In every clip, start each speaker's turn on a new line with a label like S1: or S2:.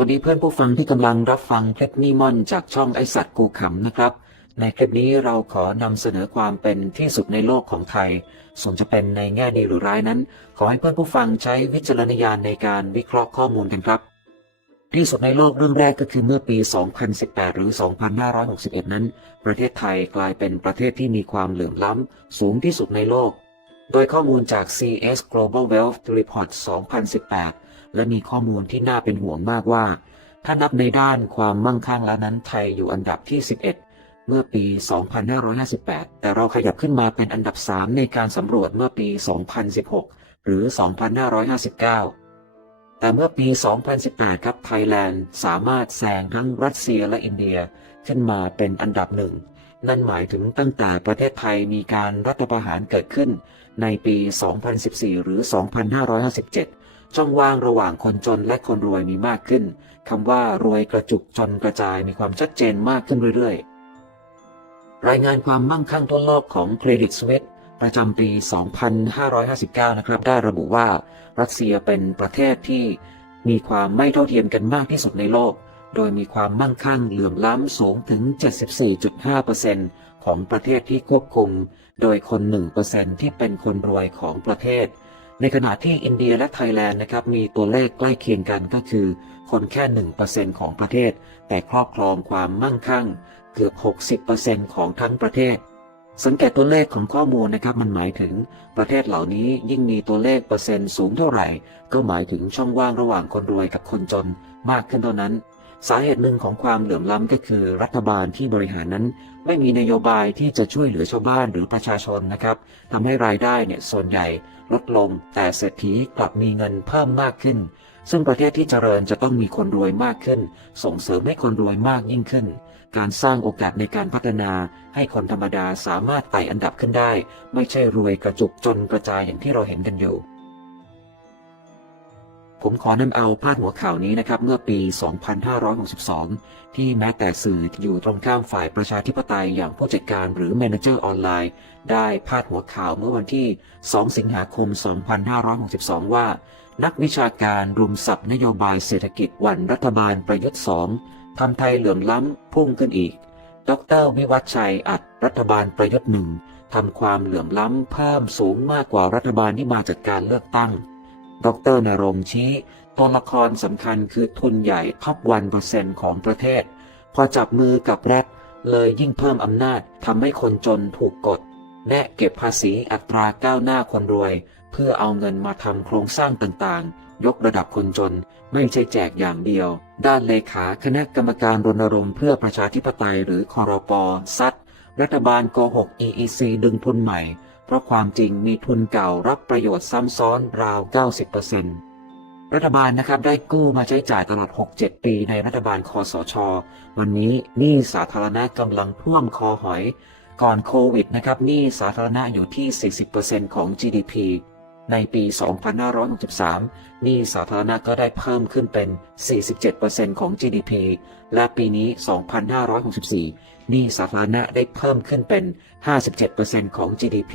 S1: วัสดีเพื่อนผู้ฟังที่กำลังรับฟังคลิปนิมอนจากช่องไอสัตว์กูขำนะครับ ในคลิปนี้เราขอนำเสนอความเป็นที่สุดในโลกของไทย ส่วนจะเป็นในแง่ดีหรือร้ายนั้น ขอให้เพื่อนผู้ฟังใช้วิจารณญาณในการวิเคราะห์ข้อมูลกันครับ ที่สุดในโลกเรื่องแรกก็คือเมื่อปี 2018 หรือ 2561 นั้น ประเทศไทยกลายเป็นประเทศที่มีความเหลื่อมล้ำสูงที่สุดในโลก โดยข้อมูลจาก CS Global Wealth Report 2018 และมีข้อมูลที่น่าเป็นห่วงมากว่า ถ้านับในด้านความมั่งคั่งแล้วนั้นไทยอยู่อันดับที่ 11 เมื่อปี 2558 แต่เราขยับขึ้นมาเป็นอันดับ 3 ในการสำรวจเมื่อปี 2016 หรือ 2559 แต่เมื่อปี 2018 ครับไทยแลนด์สามารถแซงทั้งรัสเซียและอินเดียขึ้นมาเป็นอันดับหนึ่งนั่นหมายถึงตั้งแต่ประเทศไทยมีการรัฐประหารเกิดขึ้นในปี 2014 หรือ 2557 ช่องว่างระหว่างคนจนและคนรวยมีมากขึ้นคำว่ารวยกระจุกจนกระจายมีความชัดเจนมากขึ้นเรื่อยๆ รายงานความมั่งคั่งทั่วโลกของเครดิตสวิสประจำปี 2559 นะครับ ได้ระบุว่ารัสเซียเป็นประเทศที่มีความไม่เท่าเทียมกันมากที่สุดในโลก โดยมีความมั่งคั่งเหลื่อมล้ำสูงถึง 74.5%ของประเทศที่ควบคุม โดยคน 1%ที่เป็นคนรวยของประเทศ ในขณะที่อินเดียและไทยแลนด์นะครับมีตัวเลขใกล้เคียงกันก็คือ คนแค่ 1%ของประเทศ แต่ครอบครองความมั่งคั่ง เกือบ 60%ของทั้งประเทศ สังเกตตัวเลขของข้อมูลนะครับมันหมายถึงประเทศเหล่านี้ยิ่งมีตัวเลขเปอร์เซ็นต์สูงเท่าไหร่ ก็หมายถึงช่องว่างระหว่างคนรวยกับคนจนมากขึ้นเท่านั้น สาเหตุหนึ่งของความเหลื่อมล้ำก็คือรัฐบาลที่บริหารนั้น ไม่มีนโยบายที่จะช่วยเหลือชาวบ้านหรือประชาชนนะครับทำให้รายได้เนี่ยส่วนใหญ่ลดลง แต่เศรษฐีกลับมีเงินเพิ่มมากขึ้น ซึ่งประเทศที่เจริญจะต้องมีคนรวยมากขึ้น ส่งเสริมให้คนรวยมากยิ่งขึ้น การสร้างโอกาสในการพัฒนา ให้คนธรรมดาสามารถไต่อันดับขึ้นได้ ไม่ใช่รวยกระจุกจนกระจายอย่างที่เราเห็นกันอยู่ ผมขอนำเอาพาดหัวข่าวนี้นะครับเมื่อปี 2562 ที่แม้แต่สื่ออยู่ตรงข้ามฝ่ายประชาธิปไตยอย่างผู้จัดการหรือแมเนเจอร์ออนไลน์ ได้พาดหัวข่าวเมื่อวันที่ 2 สิงหาคม 2562 ว่า นักวิชาการรุมสับนโยบายเศรษฐกิจวันรัฐบาลประยุทธ์ 2ทำไทยเหลื่อมล้ำพุ่งขึ้นอีก ดร วิวัฒชัยอัดรัฐบาลประยุทธ์หนึ่งทำความเหลื่อมล้ำเพิ่มสูงมากกว่ารัฐบาลที่มาจากการเลือกตั้ง ดรนรงชี้ตัวละครสำคัญคือทุนใหญ่ท็อปวันเปอร์เซ็นต์ของประเทศ พอจับมือกับแรัฐเลยยิ่งเพิ่มอำนาจทำให้คนจนถูกกดแนะเก็บภาษีอัตราก้าวหน้าคนรวย เพื่อเอาเงินมาทำโครงสร้างต่างๆ ยกระดับคนจน ไม่ใช่แจกอย่างเดียว ด้านเลขาคณะกรรมการรณรงค์เพื่อประชาธิปไตยหรือคอรปซัดรัฐบาลโกหก EEC ดึงทุนใหม่ เพราะความจริงมีทุนเก่ารับประโยชน์ซ้ำซ้อนราว 90%รัฐบาลนะครับได้กู้มาใช้จ่ายตลอด 6-7 ปีในรัฐบาลคอสช วันนี้หนี้สาธารณะกำลังท่วมคอหอย ก่อนโควิดนะครับหนี้สาธารณะอยู่ที่ 40%ของ GDP ในปี 2563 หนี้สาธารณะก็ได้เพิ่มขึ้นเป็น 47%ของ GDP และปีนี้ 2564 หนี้สาธารณะได้เพิ่มขึ้นเป็น 57%ของ GDP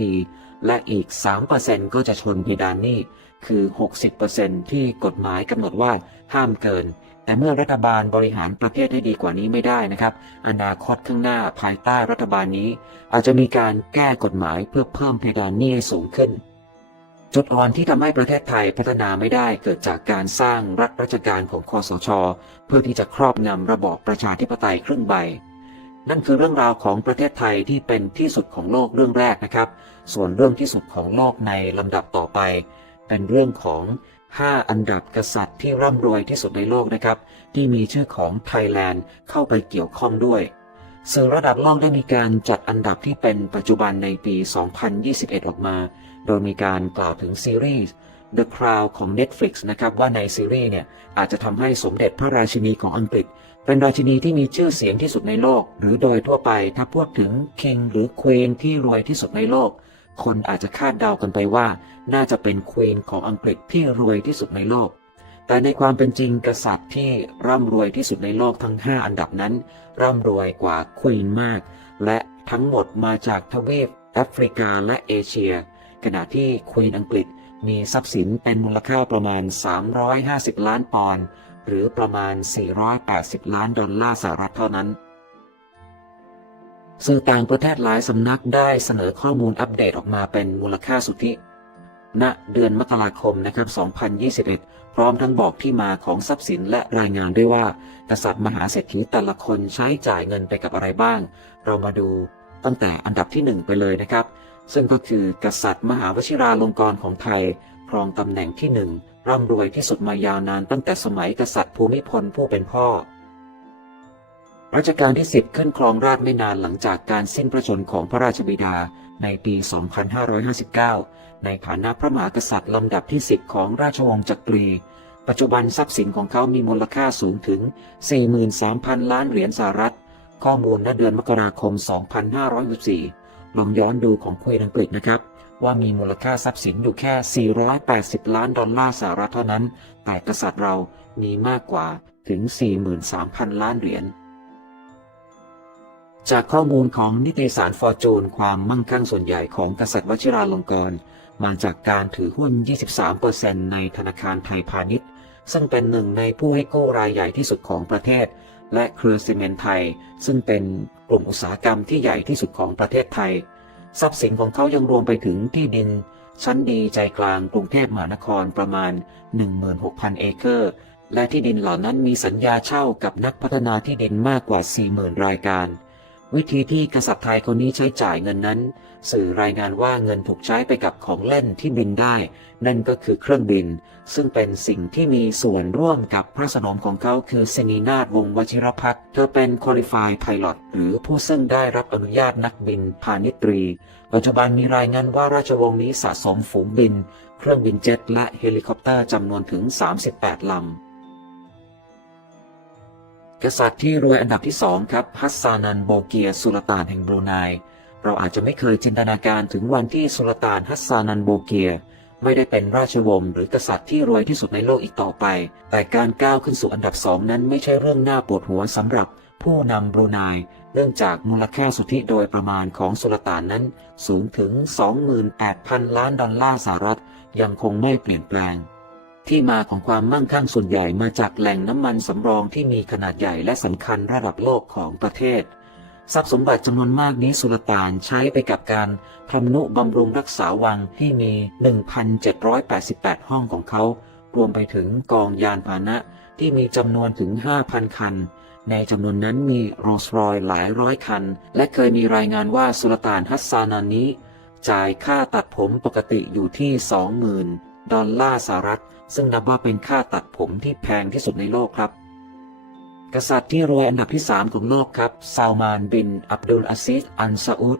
S1: และอีก 3%ก็จะชนเพดานหนี้ คือ 60%ที่กฎหมายกำหนดว่าห้ามเกิน แต่เมื่อรัฐบาลบริหารประเทศได้ดีกว่านี้ไม่ได้นะครับ อนาคตข้างหน้าภายใต้รัฐบาลนี้ อาจจะมีการแก้กฎหมายเพื่อเพิ่มเพดานหนี้ให้สูงขึ้น จุดอ่อนที่ทำให้ประเทศไทยพัฒนาไม่ได้เกิดจากการสร้างรัฐราชการของคอสช เพื่อที่จะครอบงำระบอบประชาธิปไตยครึ่งใบ นั่นคือเรื่องราวของประเทศไทยที่เป็นที่สุดของโลกเรื่องแรกนะครับ ส่วนเรื่องที่สุดของโลกในลำดับต่อไป เป็นเรื่องของ 5 อันดับกษัตริย์ที่ร่ำรวยที่สุดในโลกนะครับ ที่มีชื่อของไทยแลนด์เข้าไปเกี่ยวข้องด้วยสื่อระดับโลกได้มีการจัดอันดับที่เป็นปัจจุบันในปี 2021 ออกมา โดยมีการกล่าวถึงซีรีส์ The Crown ของ Netflix นะครับว่าในซีรีส์เนี่ยอาจจะทำให้สมเด็จพระราชินีของอังกฤษ เป็นราชินีที่มีชื่อเสียงที่สุดในโลก หรือโดยทั่วไปถ้าพูดถึง King หรือ Queen ที่รวยที่สุดในโลก คนอาจจะคาดเดากันไปว่า น่าจะเป็น Queen ของอังกฤษที่รวยที่สุดในโลก แต่ในความเป็นจริงกษัตริย์ที่ร่ำรวยที่สุดในโลกทั้ง 5 อันดับนั้น ร่ำรวยกว่า Queen มาก และทั้งหมดมาจากทวีปแอฟริกาและเอเชีย ขณะที่ Queen อังกฤษมีทรัพย์สินเป็นมูลค่าประมาณ 350 ล้านปอนด์หรือประมาณ 480 ล้านดอลลาร์สหรัฐเท่านั้น สื่อต่างประเทศหลายสำนักได้เสนอข้อมูลอัปเดตออกมาเป็นมูลค่าสุทธิณเดือนมกราคมนะครับ 2021 พร้อมทั้งบอกที่มาของทรัพย์สินและรายงานด้วยว่า กษัตริย์มหาเศรษฐีแต่ละคนใช้จ่ายเงินไปกับอะไรบ้าง เรามาดูตั้งแต่อันดับที่ 1 ไปเลยนะครับ ซึ่งก็คือกษัตริย์มหาวชิราลงกรณ์ของไทยครองตำแหน่งที่หนึ่งร่ำรวยที่สุดมายาวนานตั้งแต่สมัยกษัตริย์ภูมิพลผู้เป็นพ่อ รัชกาลที่ 10 ขึ้นครองราชย์ไม่นานหลังจากการสิ้นพระชนม์ของพระราชบิดาในปี 2559 ในฐานะพระมหากษัตริย์ลำดับที่ 10 ของราชวงศ์จักรี ปัจจุบันทรัพย์สินของเขามีมูลค่าสูงถึง 43,000 ล้านเหรียญสหรัฐ ข้อมูลณเดือนมกราคม 2564 ลองย้อนดูของคุยอังกฤษนะครับ ว่ามีมูลค่าทรัพย์สินอยู่แค่ 480 ล้านดอลลาร์สหรัฐเท่านั้น แต่กษัตริย์เรามีมากกว่าถึง 43,000 ล้านเหรียญจากข้อมูลของนิตยสารฟอร์จูนความมั่งคั่งส่วนใหญ่ของกษัตริย์วชิราลงกรณ์มาจากการถือหุ้น 23%ในธนาคารไทยพาณิชย์ ซึ่งเป็นหนึ่งในผู้ให้กู้รายใหญ่ที่สุดของประเทศ และเครือซีเมนตไทย ซึ่งเป็น ลุ่มอุตสาหกรรมที่ใหญ่ที่สุดของประเทศไทย ทรัพย์สินของเขายังรวมไปถึงที่ดิน ชั้นดีใจกลางกรุงเทพมหานครประมาณ 16,000 เอเคอร์ และที่ดินเหล่านั้นมีสัญญาเช่ากับนักพัฒนาที่ดินมากกว่า 40,000 รายการ วิธีที่กษัตริย์ไทยคนนี้ใช้จ่ายเงินนั้น สื่อรายงานว่าเงินถูกใช้ไปกับของเล่นที่บินได้ นั่นก็คือเครื่องบิน ซึ่งเป็นสิ่งที่มีส่วนร่วมกับพระสนมของเขาคือเซนีนาถวงวชิรพักษ์เธอเป็น Qualified Pilot หรือผู้ซึ่งได้รับอนุญาตนักบินพาณิชย์ตรี ปัจจุบันมีรายงานว่าราชวงศ์นี้สะสมฝูงบิน เครื่องบินเจ็ตและเฮลิคอปเตอร์จำนวนถึง 38ลำ กษัตริย์ที่รวยอันดับที่สองครับฮัสซานันโบเกียสุลต่านแห่งบรูไนเราอาจจะไม่เคยจินตนาการถึงวันที่สุลต่านฮัสซานันโบเกีย ไม่ได้เป็นราชวงศ์หรือกษัตริย์ที่รวยที่สุดในโลกอีกต่อไป แต่การก้าวขึ้นสู่อันดับสองนั้นไม่ใช่เรื่องน่าปวดหัวสำหรับผู้นำบรูไนเนื่องจากมูลค่าสุทธิโดยประมาณของสุลต่านนั้นสูงถึง 28,000 ล้านดอลลาร์สหรัฐยังคงไม่เปลี่ยนแปลง ที่มาของความมั่งคั่งส่วนใหญ่มาจากแหล่งน้ำมันสำรองที่มีขนาดใหญ่และสำคัญระดับโลกของประเทศ ทรัพย์สมบัติจำนวนมากนี้สุลต่านใช้ไปกับการทำนุบำรุงรักษาวังที่มี 1,788 ห้องของเขา รวมไปถึงกองยานพาหนะที่มีจำนวนถึง 5,000 คัน ในจำนวนนั้นมีโรลส์รอยหลายร้อยคัน และเคยมีรายงานว่าสุลต่านฮัสซานันนี้ จ่ายค่าตัดผมปกติอยู่ที่ 20,000 ดอลลาร์สหรัฐ ซึ่งนับว่าเป็นค่าตัดผมที่แพงที่สุดในโลกครับ กษัตริย์ที่รวยอันดับที่ 3 ของโลกครับซาลมานบินอับดุลอาซิสอันซาอุด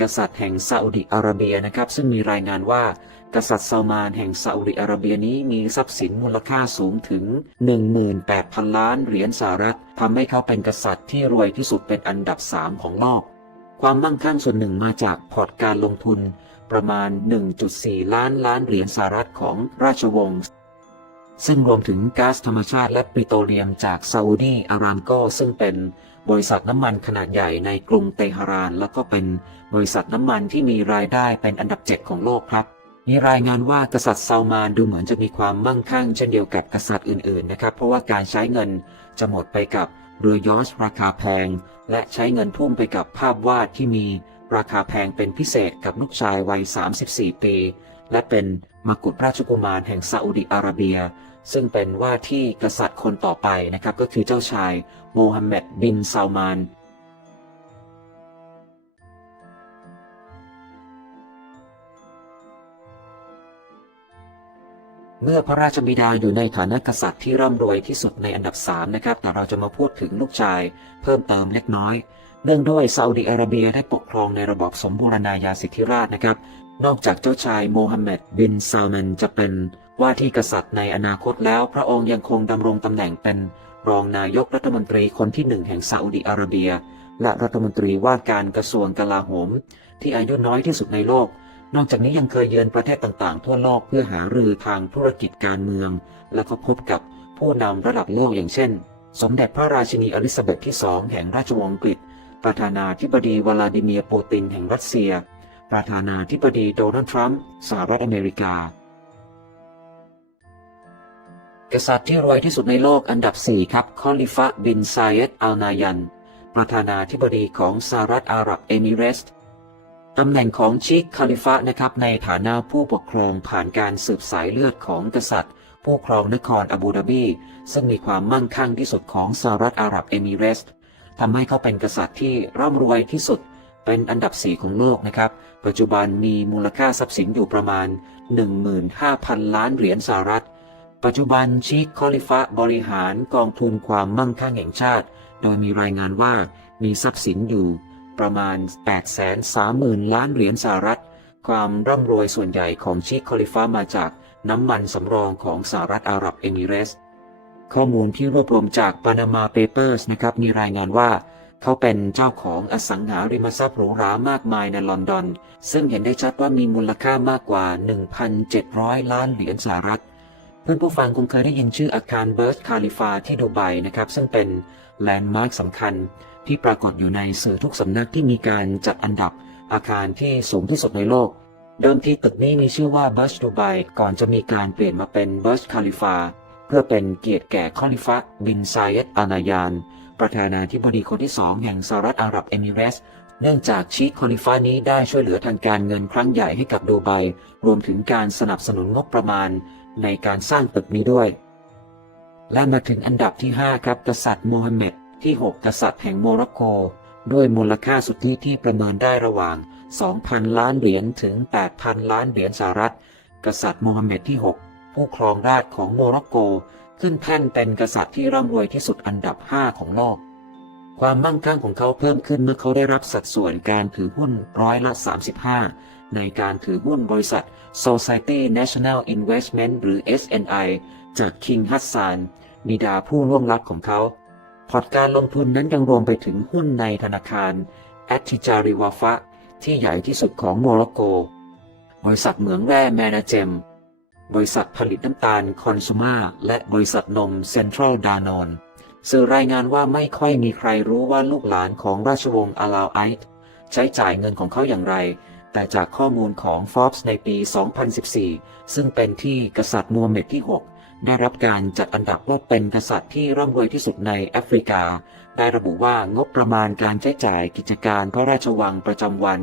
S1: กษัตริย์แห่งซาอุดิอาระเบียนะครับ ซึ่งมีรายงานว่ากษัตริย์ซาลมานแห่งซาอุดิอาระเบียนี้มีทรัพย์สินมูลค่าสูงถึง 18,000 ล้านเหรียญสหรัฐทำให้เขาเป็นกษัตริย์ที่รวยที่สุดเป็นอันดับ 3 ของโลก ความมั่งคั่งส่วนหนึ่งมาจากพอร์ตการลงทุน ประมาณ 1.4 ล้านล้านเหรียญสหรัฐของราชวงศ์ ซึ่งรวมถึงก๊าซธรรมชาติและปิโตรเลียมจากซาอุดีอารามโกซึ่งเป็นบริษัทน้ำมันขนาดใหญ่ในกรุงเตหะราน แล้วก็เป็นบริษัทน้ำมันที่มีรายได้เป็นอันดับ 7 ของโลกครับ มีรายงานว่ากษัตริย์ซาลมานดูเหมือนจะมีความมั่งคั่งเช่นเดียวกับกษัตริย์อื่นๆนะครับ เพราะว่าการใช้เงินจะหมดไปกับเรือยอชราคาแพง และใช้เงินทุ่มไปกับภาพวาดที่มี ราคาแพงเป็นพิเศษกับลูกชายวัย 34 ปี และเป็นมกุฎราชกุมารแห่งซาอุดิอาระเบีย ซึ่งเป็นว่าที่กษัตริย์คนต่อไปนะครับก็คือเจ้าชายโมฮัมเหม็ดบินซาลมานเมื่อพระราชบิดาอยู่ในฐานะกษัตริย์ที่ร่ำรวยที่สุดในอันดับ3นะครับแต่เราจะมาพูดถึงลูกชายเพิ่มเติมเล็กน้อย เนื่องด้วยซาอุดิอาระเบียได้ปกครองในระบอบสมบูรณาญาสิทธิราชนะครับ นอกจากเจ้าชายโมฮัมเหม็ดบินซาลมันจะเป็นว่าที่กษัตริย์ในอนาคตแล้ว พระองค์ยังคงดำรงตำแหน่งเป็นรองนายกรัฐมนตรีคนที่หนึ่งแห่งซาอุดิอาระเบีย และรัฐมนตรีว่าการกระทรวงกลาโหม ที่อายุน้อยที่สุดในโลก นอกจากนี้ยังเคยเยือนประเทศต่างๆ ทั่วโลกเพื่อหารือทางธุรกิจการเมือง และก็พบกับผู้นำระดับโลกอย่างเช่น สมเด็จพระราชินีอลิซาเบธที่สองแห่งราชวงศ์อังกฤษ ประธานาธิบดีวลาดิเมียร์ปูตินแห่งรัสเซีย ประธานาธิบดีโดนัลด์ทรัมป์สหรัฐอเมริกา กษัตริย์ที่รวยที่สุดในโลกอันดับ 4 ครับ คอลิฟะบินซาเยดอัลนายัน ประธานาธิบดีของสหรัฐอาหรับเอมิเรสต์ตำแหน่งของชิคคาลิฟะนะครับในฐานะผู้ปกครองผ่านการสืบสายเลือดของกษัตริย์ ผู้ครองนครอาบูดาบี ซึ่งมีความมั่งคั่งที่สุดของสหรัฐอาหรับเอมิเรสต์ ทำให้เขาเป็นกษัตริย์ที่ร่ำรวยที่สุด เป็นอันดับ4ของโลกนะครับ ปัจจุบันมีมูลค่าทรัพย์สินอยู่ประมาณ 15,000 ล้านเหรียญสหรัฐ ปัจจุบันชิคคอลิฟะบริหารกองทุนความมั่งคั่งแห่งชาติ โดยมีรายงานว่ามีทรัพย์สินอยู่ประมาณ 830,000 ล้านเหรียญสหรัฐ ความร่ำรวยส่วนใหญ่ของชิคคอลิฟะมาจากน้ำมันสำรองของสหรัฐอาหรับเอมิเรส ข้อมูลที่รวบรวมจาก Panama Papers นะครับ มีรายงานว่า เขาเป็นเจ้าของอสังหาริมทรัพย์หรูหรามากมายในลอนดอน ซึ่งเห็นได้ชัดว่ามีมูลค่ามากกว่า 1,700 ล้านเหรียญสหรัฐ เพื่อนผู้ฟังคงเคยได้ยินชื่ออาคารเบิร์สคาลิฟาที่ดูไบนะครับ ซึ่งเป็นแลนด์มาร์คสำคัญ ที่ปรากฏอยู่ในสื่อทุกสำนักที่มีการจัดอันดับอาคารที่สูงที่สุดในโลก เดิมทีตึกนี้มีชื่อว่าเบิร์ชดูไบก่อนจะมีการเปลี่ยนมาเป็นเบิร์ชคาลิฟา เพื่อเป็นเกียรติแก่คอลิฟะบินไซาเยดอาลายาน ประธานาธิบดีคนที่สองแห่งสหรัฐอาหรับเอมิเรส เนื่องจากชีคคอลิฟานี้ได้ช่วยเหลือทางการเงินครั้งใหญ่ให้กับดูไบ รวมถึงการสนับสนุนงบประมาณในการสร้างตึกนี้ด้วย และมาถึงอันดับที่ 5 ครับ กษัตริย์โมฮัมเหม็ดที่ 6 กษัตริย์แห่งโมร็อกโก ด้วยมูลค่าสุทธิที่ประเมินได้ระหว่าง 2,000 ล้านเหรียญถึง 8,000 ล้านเหรียญสหรัฐ กษัตริย์โมฮัมเหม็ดที่ 6 ผู้ครองราชของโมร็อกโก ขึ้นแท่นเป็นกษัตริย์ที่ร่ำรวยที่สุดอันดับ 5 ของโลก ความมั่งคั่งของเขาเพิ่มขึ้นเมื่อเขาได้รับสัดส่วนการถือหุ้นร้อยละ 35 ในการถือหุ้นบริษัท Society National Investment หรือ SNI จาก King Hassan บิดาผู้ล่วงลับของเขา พอร์ตการลงทุนนั้นยังรวมไปถึงหุ้นในธนาคาร a t t i j a r i w a f a ที่ใหญ่ที่สุดของโมร็อกโก บริษัทเหมืองแร่แมนาเจม บริษัทผลิตน้ำตาลคอนซูมาและบริษัทนมเซ็นทรัลดานอนสื่อรายงานว่าไม่ค่อยมีใครรู้ว่าลูกหลานของราชวงศ์อาลาวไอต์ใช้จ่ายเงินของเขาอย่างไร แต่จากข้อมูลของ Forbes ในปี 2014 ซึ่งเป็นที่กษัตริย์มูฮัมเหม็ดที่ 6 ได้รับการจัดอันดับว่าเป็นกษัตริย์ที่ร่ำรวยที่สุดในแอฟริกา ได้ระบุว่างบประมาณการใช้จ่ายกิจการพระราชวังประจำวัน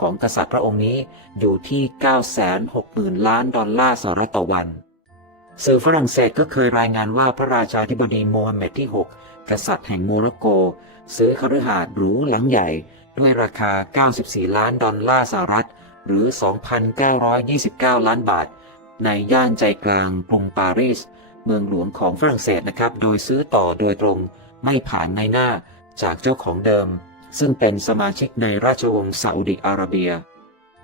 S1: ของกษัตริย์พระองค์นี้อยู่ที่ 960,000 ล้านดอลลาร์สหรัฐต่อวัน สื่อฝรั่งเศสก็เคยรายงานว่าพระราชาธิบดีโมฮัมเหม็ดที่ 6 กษัตริย์แห่งโมร็อกโก ซื้อคฤหาสน์หรูหลังใหญ่ ด้วยราคา 94 ล้านดอลลาร์สหรัฐ หรือ 2,929 ล้านบาท ในย่านใจกลางกรุงปารีส เมืองหลวงของฝรั่งเศสนะครับ โดยซื้อต่อโดยตรงไม่ผ่านในหน้าจากเจ้าของเดิม ซึ่งเป็นสมาชิกในราชวงศ์ซาอุดิอาระเบีย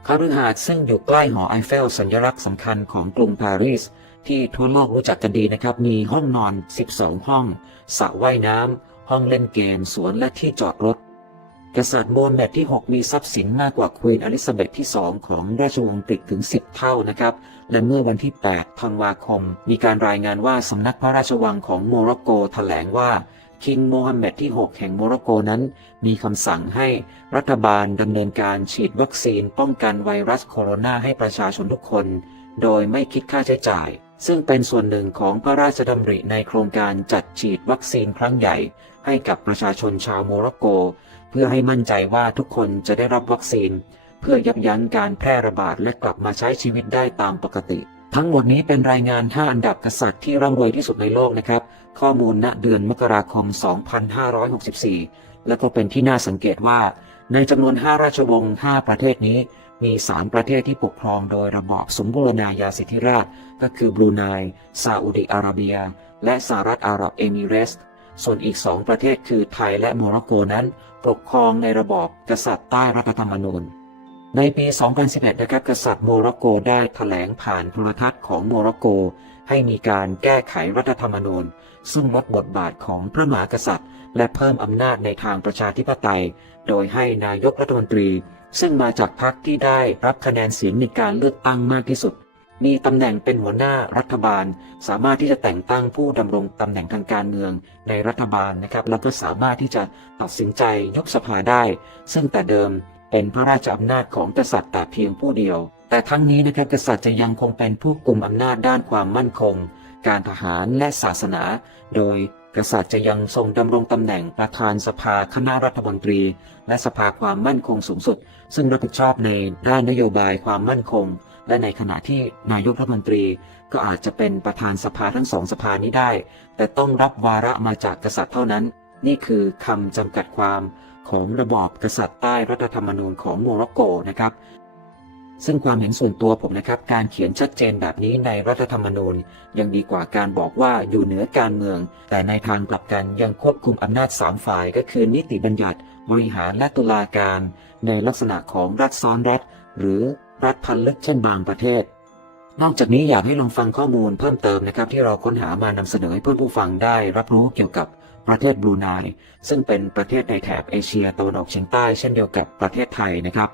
S1: คฤหาสน์ซึ่งอยู่ใกล้หอไอเฟลสัญลักษณ์สำคัญของกรุงปารีส ที่ทั่วโลกรู้จักกันดีนะครับ มีห้องนอน 12 ห้องสระว่ายน้ำห้องเล่นเกม สวนและที่จอดรถ กษัตริย์โมฮัมเหม็ดที่ 6 มีทรัพย์สินมากกว่าควีนอลิซาเบธที่ 2 ของราชวงศ์อังกฤษถึง 10 เท่านะครับ และเมื่อวันที่ 8 ธันวาคม มีการรายงานว่าสำนักพระราชวังของโมร็อกโกแถลงว่า คิงโมฮัมเหม็ดที่ 6 แห่งโมร็อกโกนั้น มีคำสั่งให้รัฐบาลดำเนินการฉีดวัคซีนป้องกันไวรัสโคโรนาให้ประชาชนทุกคน โดยไม่คิดค่าใช้จ่าย ซึ่งเป็นส่วนหนึ่งของพระราชดำริในโครงการจัดฉีดวัคซีนครั้งใหญ่ ให้กับประชาชนชาวโมร็อกโก เพื่อให้มั่นใจว่าทุกคนจะได้รับวัคซีน เพื่อยับยั้งการแพร่ระบาดและกลับมาใช้ชีวิตได้ตามปกติ ทั้งหมดนี้เป็นรายงาน 5 อันดับกษัตริย์ที่ร่ำรวยที่สุดในโลกนะครับ ข้อมูลณเดือนมกราคม 2564 และก็เป็นที่น่าสังเกตว่า ในจำนวน 5 ราชวงศ์ 5 ประเทศนี้ มี 3 ประเทศที่ปกครองโดยระบอบสมบูรณาญาสิทธิราช ก็คือบรูไน ซาอุดิอาระเบีย และสหรัฐอาหรับเอมิเรสต์ส่วนอีก 2 ประเทศคือไทยและโมร็อกโกนั้น ปกครองในระบอบกษัตริย์ใต้รัฐธรรมนูญ ในปี 2011 นะครับกษัตริย์โมร็อกโกได้แถลงผ่านโทรทัศน์ของโมร็อกโก ให้มีการแก้ไขรัฐธรรมนูญ ซึ่งลดบทบาทของพระมหากษัตริย์ และเพิ่มอำนาจในทางประชาธิปไตย โดยให้นายกรัฐมนตรี ซึ่งมาจากพรรคที่ได้รับคะแนนเสียงในการเลือกตั้งมากที่สุด มีตำแหน่งเป็นหัวหน้ารัฐบาล สามารถที่จะแต่งตั้งผู้ดำรงตำแหน่งทางการเมืองในรัฐบาลนะครับ แล้วก็สามารถที่จะตัดสินใจยุบสภาได้ ซึ่งแต่เดิม เป็นพระราชอำนาจของกษัตริย์แต่เพียงผู้เดียว แต่ทั้งนี้นะครับกษัตริย์จะยังคงเป็นผู้กุมอำนาจด้านความมั่นคง การทหารและศาสนา โดยกษัตริย์จะยังทรงดำรงตำแหน่งประธานสภาคณะรัฐมนตรี และสภาความมั่นคงสูงสุด ซึ่งรับผิดชอบในด้านนโยบายความมั่นคง และในขณะที่นายกรัฐมนตรี ก็อาจจะเป็นประธานสภาทั้งสองสภานี้ได้ แต่ต้องรับวาระมาจากกษัตริย์เท่านั้น นี่คือคำจำกัดความ ของระบอบกษัตริย์ใต้รัฐธรรมนูญของโมร็อกโกนะครับ ซึ่งความเห็นส่วนตัวผมนะครับ การเขียนชัดเจนแบบนี้ในรัฐธรรมนูญ ยังดีกว่าการบอกว่าอยู่เหนือการเมือง แต่ในทางกลับกันยังควบคุมอำนาจสามฝ่ายก็คือนิติบัญญัติบริหารและตุลาการ ในลักษณะของรัฐซ้อนรัฐ หรือรัฐพันลึกเช่นบางประเทศนอกจากนี้อยากให้ลองฟังข้อมูลเพิ่มเติมนะครับ ที่เราค้นหามานำเสนอให้เพื่อนผู้ฟังได้รับรู้เกี่ยวกับ ประเทศบรูไนซึ่งเป็นประเทศในแถบเอเชียตะวันออกเฉียงใต้เช่นเดียวกับประเทศไทยนะครับ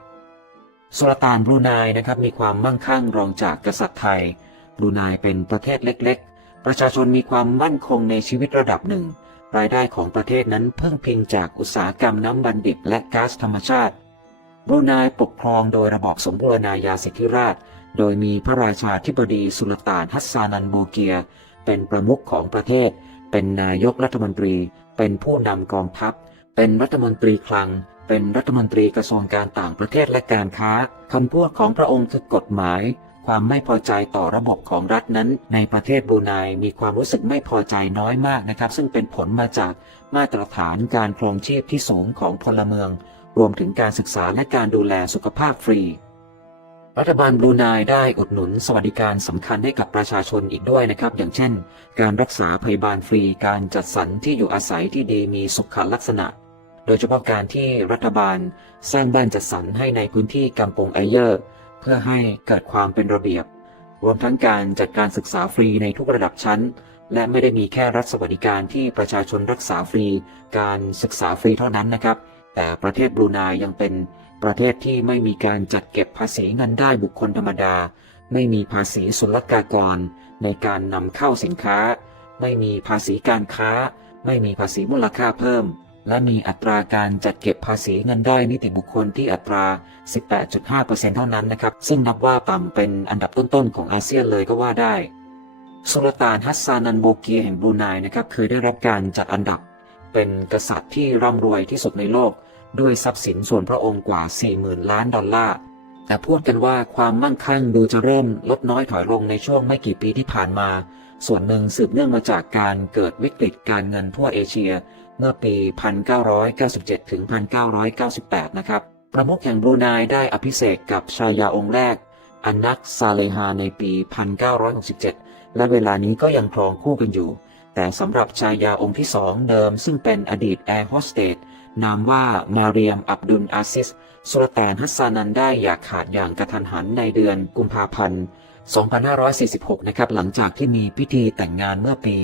S1: สุลต่านบรูไนนะครับมีความมั่งคั่งรองจากกษัตริย์ไทยบรูไนเป็นประเทศเล็ก ๆ ประชาชนมีความมั่นคงในชีวิตระดับหนึ่ง รายได้ของประเทศนั้นเพึ่งพิงจากอุตสาหกรรมน้ำมันดิบและก๊าซธรรมชาติบรูไนปกครองโดยระบอบสมบูรณาญาสิทธิราช โดยมีพระราชาธิบดีสุลต่านฮัสซานันโบเกีย เป็นประมุขของประเทศ เป็นนายกรัฐมนตรี เป็นผู้นำกองทัพ เป็นรัฐมนตรีคลัง เป็นรัฐมนตรีกระทรวงการต่างประเทศและการค้าคำพูดของพระองค์คือกฎหมาย ความไม่พอใจต่อระบบของรัฐนั้น ในประเทศบูไนมีความรู้สึกไม่พอใจน้อยมากนะครับ ซึ่งเป็นผลมาจากมาตรฐานการครองชีพที่สูงของพลเมือง รวมถึงการศึกษาและการดูแลสุขภาพฟรี รัฐบาลบรูไนได้อุดหนุนสวัสดิการสำคัญให้กับประชาชนอีกด้วยนะครับ อย่างเช่น การรักษาพยาบาลฟรีการจัดสรรที่อยู่อาศัยที่ดีมีสุขลักษณะ โดยเฉพาะการที่รัฐบาลสร้างบ้านจัดสรรให้ในพื้นที่กำปงไอเยอร์เพื่อให้เกิดความเป็นระเบียบ รวมทั้งการจัดการศึกษาฟรีในทุกระดับชั้น และไม่ได้มีแค่รัฐสวัสดิการที่ประชาชนรักษาฟรี การศึกษาฟรีเท่านั้นนะครับ แต่ประเทศบรูไนยังเป็น ประเทศที่ไม่มีการจัดเก็บภาษีเงินได้บุคคลธรรมดา ไม่มีภาษีศุลกากร ในการนำเข้าสินค้า ไม่มีภาษีการค้า ไม่มีภาษีมูลค่าเพิ่ม และมีอัตราการจัดเก็บภาษีเงินได้นิติบุคคลที่อัตรา 18.5%เท่านั้นนะครับ ซึ่งนับว่าต่ำเป็นอันดับต้นๆของอาเซียนเลยก็ว่าได้ สุลต่านฮัสซานันโบเกียแห่งบรูไนนะครับเคยได้รับการจัดอันดับ เป็นกษัตริย์ที่ร่ำรวยที่สุดในโลก ด้วยทรัพย์สินส่วนพระองค์กว่า 40,000 ล้านดอลลาร์ แต่พูดกันว่าความมั่งคั่งดูจะเริ่มลดน้อยถอยลงในช่วงไม่กี่ปีที่ผ่านมา ส่วนหนึ่งสืบเนื่องมาจากการเกิดวิกฤตการเงินทั่วเอเชีย เมื่อปี 1997 ถึง 1998 นะครับ ประมุขแห่งบรูไนได้อภิเษกกับชายาองค์แรก อันนักซาเลฮาในปี 1967 และเวลานี้ก็ยังครองคู่กันอยู่ แต่สำหรับชายาองค์ที่สองเดิมซึ่งเป็นอดีตแอร์โฮสเตส นามว่ามาเรียมอับดุลอาซิส สุลต่านฮัสซานันได้อย่าขาดอย่างกระทันหันในเดือนกุมภาพันธ์ 2546 นะครับ หลังจากที่มีพิธีแต่งงานเมื่อปี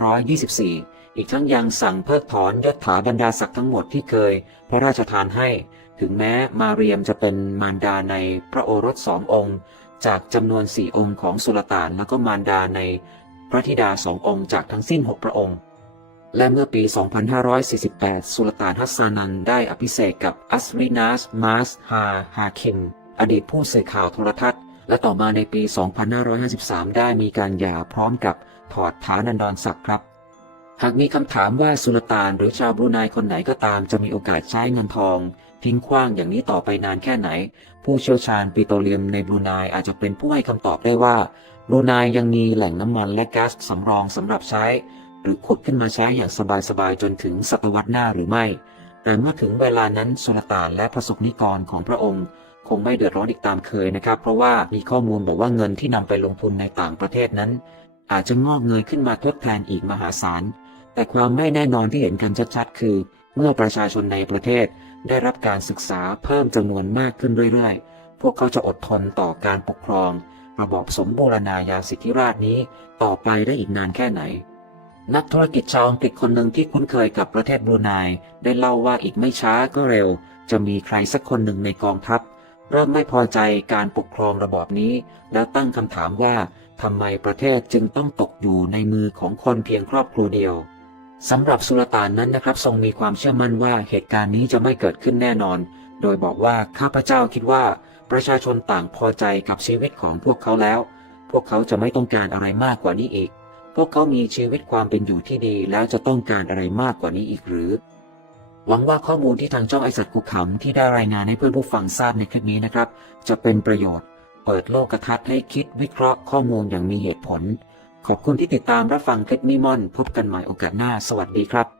S1: 2524 อีกทั้งยังสั่งเพิกถอนยศถาบรรดาศักดิ์ทั้งหมดที่เคย พระราชทานให้ ถึงแม้มาเรียมจะเป็นมารดาในพระโอรสสององค์ จากจำนวนสี่องค์ของสุลต่านแล้วก็มารดาในพระธิดาสององค์จากทั้งสิ้นหกพระองค์ และเมื่อปี 2548 สุลต่านฮัสซานันได้อภิเษกกับอัสรินัสมาสฮาฮาคิม อดีตผู้สื่อข่าวโทรทัศน์ และต่อมาในปี 2553 ได้มีการหย่าพร้อมกับถอดฐานันดรศักดิ์ครับ หากมีคำถามว่าสุลต่านหรือชาวบรูไนคนไหนก็ตามจะมีโอกาสใช้เงินทอง ทิ้งขว้างอย่างนี้ต่อไปนานแค่ไหน ผู้เชี่ยวชาญปิโตรเลียมในบรูไนอาจจะเป็นผู้ให้คำตอบได้ว่าบรูไนยังมีแหล่งน้ำมันและก๊าซสำรองสำหรับใช้ หรือขุดขึ้นมาใช้อย่างสบายๆจนถึงศตวรรษหน้าหรือไม่ แต่เมื่อถึงเวลานั้นสุลต่านและประสบนิกรของพระองค์ คงไม่เดือดร้อนอีกตามเคยนะครับ เพราะว่ามีข้อมูลบอกว่าเงินที่นำไปลงทุนในต่างประเทศนั้น อาจจะงอกเงยขึ้นมาทดแทนอีกมหาศาล แต่ความไม่แน่นอนที่เห็นกันชัดๆ คือ เมื่อประชาชนในประเทศได้รับการศึกษาเพิ่มจำนวนมากขึ้นเรื่อยๆ พวกเขาจะอดทนต่อการปกครอง ระบอบสมบูรณาญาสิทธิราชนี้ต่อไปได้อีกนานแค่ไหน นักธุรกิจชาวอังกฤษคนหนึ่งที่คุ้นเคยกับประเทศบรูไนได้เล่าว่าอีกไม่ช้าก็เร็ว จะมีใครสักคนหนึ่งในกองทัพเริ่มไม่พอใจการปกครองระบอบนี้ แล้วตั้งคำถามว่าทำไมประเทศจึงต้องตกอยู่ในมือของคนเพียงครอบครัวเดียวสำหรับสุลต่านนั้นนะครับ ทรงมีความเชื่อมั่นว่าเหตุการณ์นี้จะไม่เกิดขึ้นแน่นอน โดยบอกว่าข้าพเจ้าคิดว่า ประชาชนต่างพอใจกับชีวิตของพวกเขาแล้ว พวกเขาจะไม่ต้องการอะไรมากกว่านี้อีก พวกเขามีชีวิตความเป็นอยู่ที่ดีแล้วจะต้องการอะไรมากกว่านี้อีกหรือ หวังว่าข้อมูลที่ทางช่องไอสัตว์กุขำที่ได้รายงานให้เพื่อนผู้ฟังทราบในคลิปนี้นะครับ จะเป็นประโยชน์ เปิดโลกทัศน์ให้คิดวิเคราะห์ข้อมูลอย่างมีเหตุผล ขอบคุณที่ติดตามรับฟังคลิปนิมอน พบกันใหม่โอกาสหน้า สวัสดีครับ